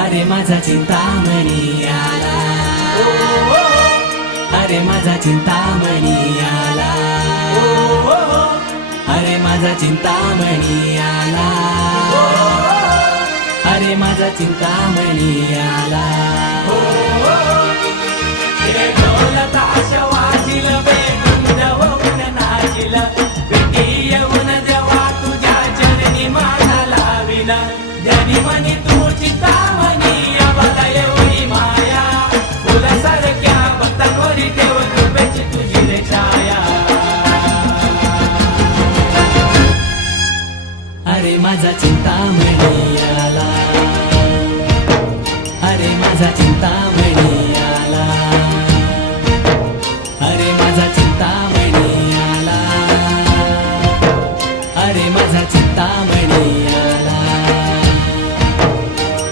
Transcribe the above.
अरे माझा चिंतामणी आला. अरे माझा चिंतामणी आला. अरे माझा चिंतामणी आला. अरे माझा चिंतामणी आला. हे ढोल होऊन येऊन देवा तुझ्या माझा म्हणी तू चिंता अरे माझा चिंतामणी आला अरे माझा चिंतामणी आला